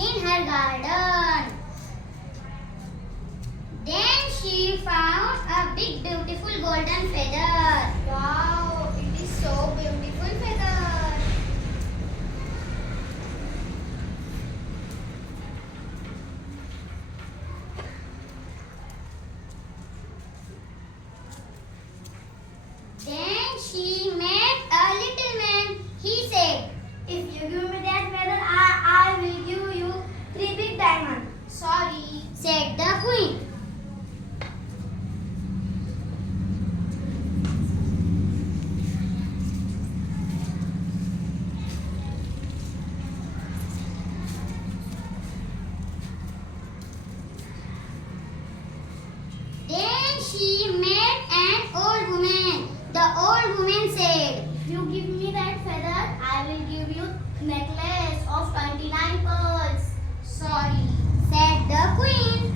in her garden. Then she found a big beautiful golden feather. Wow, it is so beautiful feather. Then she met a little man. He said, If you give me that feather, I will give you 3 big diamonds. Sorry. said the queen. Then she met an old woman. The old woman said, If you give me that feather, I will give you necklace of 29 pearls. Sorry. said the queen.